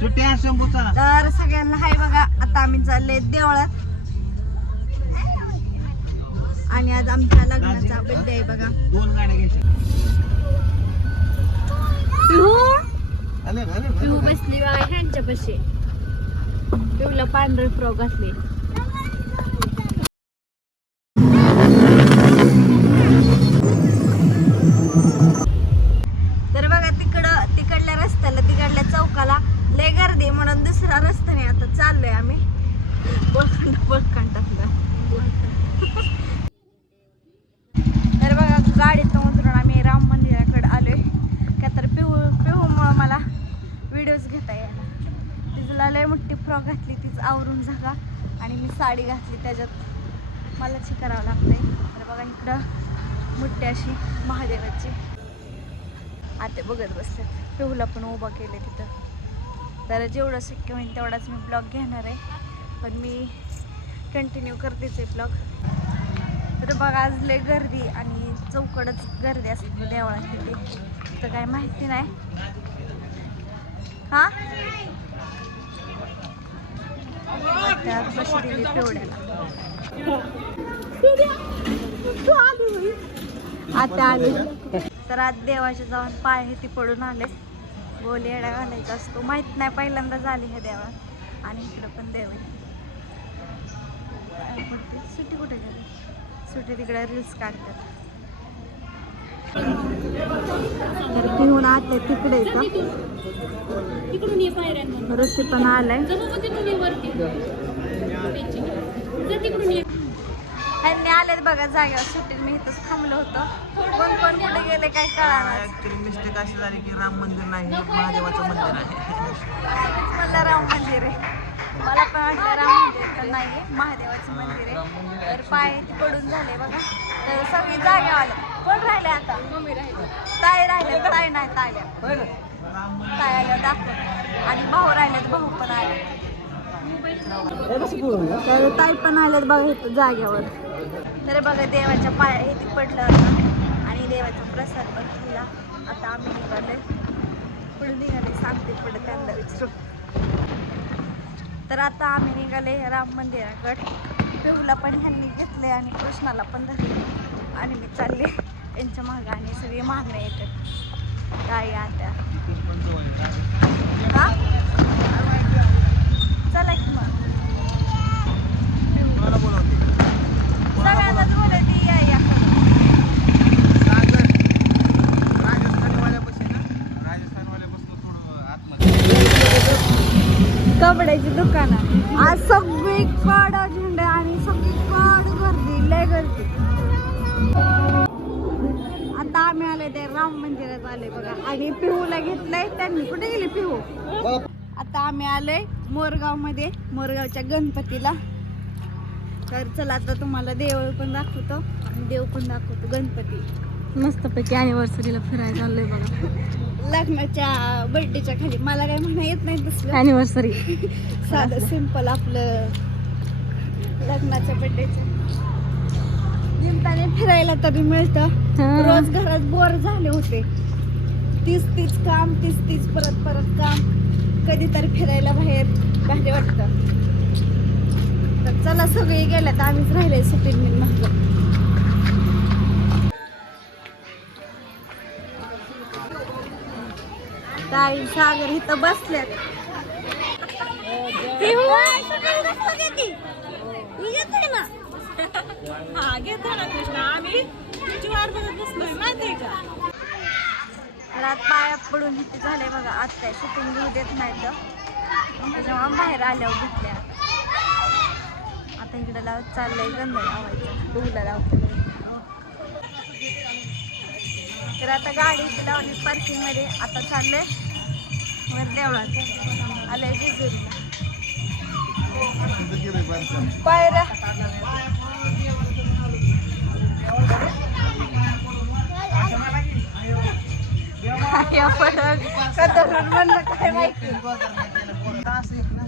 सुट्टी आहे तर सगळ्यांना हाय बघा आता आम्ही चालले देवळात. आणि आज आमच्या लग्नाचा बर्थडे आहे बघा. दोन गाड्या घ्यायच्या. पिहू? बसली बघा ह्यांच्या पशी. पिहूला पांढरे फ्रॉक घातले. मला लय मोठी फ्रॉक घातली तीच आवरून जागा. आणि मी साडी घातली त्याच्यात. मला ची करावं लागतंय. तर बघा इकडं मोठी अशी महादेवाची. आते बघत बसते पिहूला पण उभा केले तिथं. तर जेवढं शक्य होईल तेवढाच मी ब्लॉग घेणार आहे. पण मी कंटिन्यू करतेच आहे ब्लॉग. तर बघा आज लय गर्दी आणि चौकडच गर्दी असते देवळात तिथे. तर काय माहिती नाही. हां? त्यात बशी दिली पिवड्याला आता आली. तर आज देवाचे जाऊन पाय हे ती पडून आले गोल येडा घालायचा असतो. माहीत नाही पहिल्यांदा झाली हे देवा. आणि इकडं पण देव सुट्टी कुठे गेली? सुट्टी तिकडे रील्स काढतात. तर पिहून आते तिकडे येतं ऋषी पण आलाय. ह्यांनी आलेत बघा जागेवर सुट्टीत मी इथंच थांबलो होतो. कोण कोण कुठे गेले काय कळणार ऍक्च्युली मिस्टेक अशी झाली की राम मंदिर नाही महादेवाचं मंदिर आहे. मला राम मंदिर आहे. मला पण वाटलं राम मंदिर तर नाही आहे महादेवाचं मंदिर आहे. तर पाय ते पडून झाले बघा. तर सगळी जागे आले. कोण राहिले आता? मम्मी राहिली. ताई राहिले ताई नाही ताईल्या ताई आल्या दाखव. आणि भाऊ राहिले भाऊ पण आले. तर ताई पण आल्यात बघा इथं जाग्यावर तर बघा देवाच्या पाया इथे पडलं होतं. आणि देवाचा प्रसाद पण खाल्ला आता आम्ही निघाले पुढे निघाले सांगते पुढे त्यांना विचारू तर आता आम्ही निघाले राम मंदिराकड. पिऊला पण ह्यांनी घेतले आणि कृष्णाला पण धरले आणि मी चालले. त्यांच्या मागं आणि सगळी मागण्या येतात. काय आता? हा? चला की मग. सगळ्यांनाच बोलवते. या या. कपड्याची दुकानं आज सगळी कड झेंडे आणि सगळी कड गर्दी लय गर्दी. आता आम्ही आले ते राम मंदिरात आले बघा. आणि पिहूला घेतलंय त्यांनी. कुठे गेली पिहू? आता आम्ही आलोय मोरगावमध्ये मोरगावच्या गणपतीला. तर चला आता तुम्हाला देव पण दाखवतो आणि देव पण दाखवतो गणपती. मस्तपैकी अॅनिव्हर्सरीला फिरायला चाललोय बघा. लग्नाच्या बर्थडेच्या खाली. मला काय म्हणा येत नाही तसलं. अॅनिव्हर्सरी साधं सिंपल आपलं लग्नाच्या बर्थडेचं निमताने फिरायला तरी मिळतं. रोज घरात बोर झाले होते. तीच तीच काम तीच तीच परत परत काम. कधीतरी फिरायला बाहेर भारी वाटतं. तर चला सगळे गेले तर आम्हीच राहिले सुट्टीत मी मागं. ताई सागर इथं बसल्यात. हो, हा घेतो ना कृष्णा. आम्ही तुमची वाट बघत बसलोय. रात पाया पडून इथे झाले बघा आज काय शूटिंग घेऊ देत नाही तर त्याच्यामुळे बाहेर आल्यावर घेतल्या आता इकडे लावत चाललंय गंध लावायचं. डुगला लावतो. तर आता गाडी इथे लावली पार्किंगमध्ये. आता चाललंय. वर देवळात. आलंय जेजुरीला. पायऱ्या. काय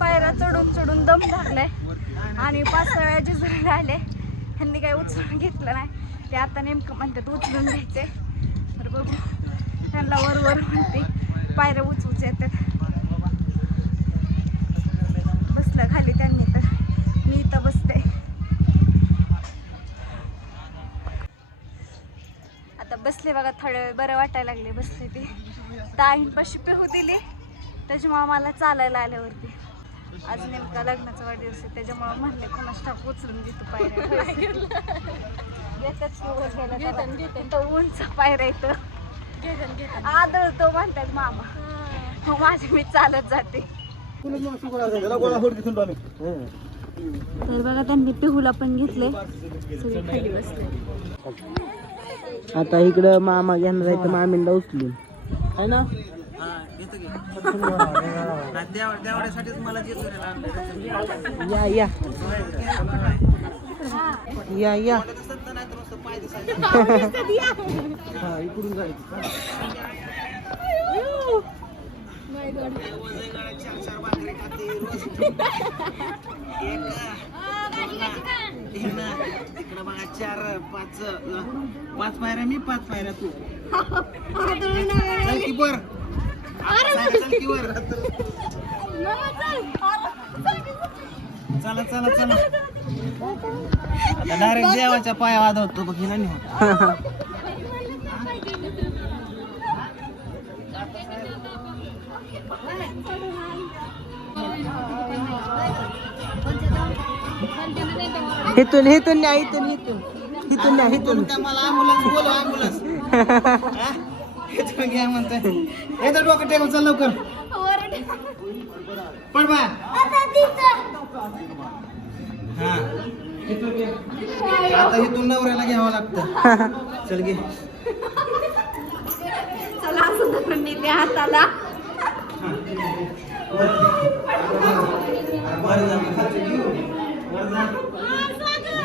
पायऱ्या चढून चढून दम धरलाय आणि पाच सहा जिजुरी राहिले त्यांनी काही उचलून घेतलं नाही. ते आता नेमकं म्हणतात उचलून घ्यायचे. तर बघू. त्यांना वर वर म्हणते. पायऱ्या उचूच येतात. बसलं खाली त्यांनी तर. मी इथं बसते. बघा थोड्या वेळ बरं वाटायला लागले बसले ते. ताईंपाशी पेहू दिली. त्याच्यामुळे मला चालायला आल्यावरती. आज नेमका लग्नाचा वाढदिवस आहे त्याच्यामुळे म्हणले कोणा स्टाफ उचलून घेतो पायऱ्या. उंच पायऱ्या इथं आदळतो म्हणतात मामा. मग माझी मी चालत जाते. तर बघा त्यांनी पिहूला पण घेतले सगळे खाली बसले. आता इकडं मामा घेणार आहे तर मामीला उचलून. है ना? हा या या. या या. नाही हा, चार बघा चार पाच पाच पायऱ्या मी पाच पायऱ्या तू चल की बर चल की वर चला. चला चला आता डायरेक्ट देवाच्या पाया वाजवतो बघ हिला नाही होत. इथून इथून न्या इथून इथून इथून न्या इथून त्या मला बोलव घ्या म्हणताय. येतं डोकं टेकून चल लवकर. पड बा. हा. आता इथून नवऱ्याला घ्यावं लागतं. चल घे. चला असं धरून नेते हाताला. वर जा. खालचं घेऊ. वर जा.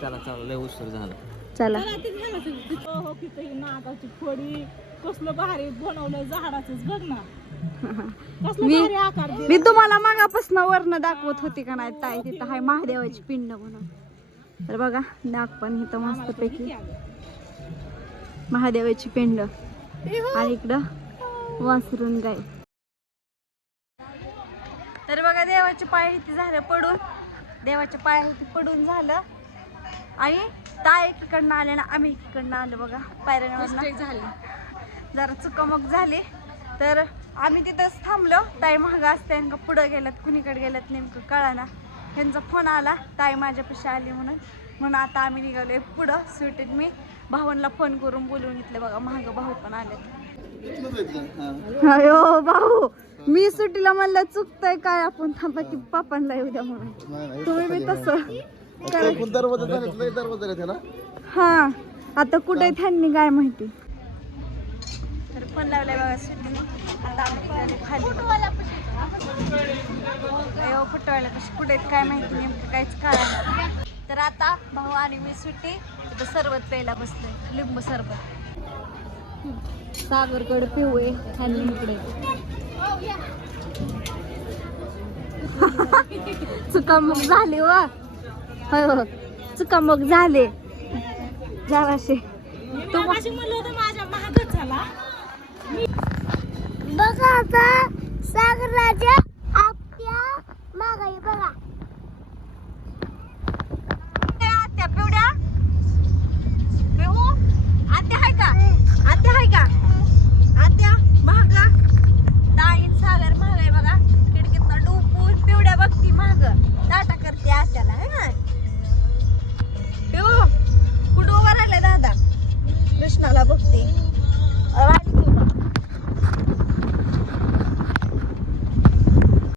चला चला लय उशीर झाला. चला. हो ही नागाची फोडी कसलं भारी बनवलंय झाडाचंच बघ ना. कसलं मी- मी तुम्हाला मागापासून वर्ण दाखवत होती का नाही ताई? तिथं हाय महादेवाची पिंड म्हणून. तर बघा नाग पण इथं मस्त पैकी महादेवाची पिंड. आणि इकडं वासरून गाय तर बघा देवाचे पाय इथे झालं पडून. देवाच्या पायावरती पडून झालं. आणि ताई एकीकडनं आले ना आम्ही एकीकडनं आलो बघा पायऱ्यांवर झाले. जरा चुकामक झाली. तर आम्ही तिथंच थांबलो. ताई महाग असते का पुढं गेल्यात कुणीकडे गेल्यात नेमकं कळाना. ह्यांचा फोन आला ताई माझ्यापाशी आली म्हणून. म्हणून आता आम्ही निघालोय पुढं सुटीत मी. भावांना फोन करून बोलवून घेतले बघा महाग भाऊ पण आले अयो भाऊ मी सुट्टीला म्हणलं चुकतंय काय आपण थांबा की पापांना येऊ द्या म्हणून. तुम्ही बी तसं. दरवाजा झाले लय दरवाजा झाले त्याला हा आता कुठे त्यांनी काय माहिती? तर फोन लावलाय बघा सुट्टीने आता आम्ही निघालो खाली अयो फुटवायला कशी कुठे काय माहिती नेमकं काहीच तर आता भाऊ आणि मी सुट्टी इथं सरबत प्यायला बसलोय लिंबू सरबत. सागरकडे पिवळे आणि इकडे. चुकामुक झाली वा. हो, हो. चुका मग झाले. जावाशे तो बघा आता सागराच्या आत्या आत्या पिवड्या? आत्या का? आत्या का? आत्या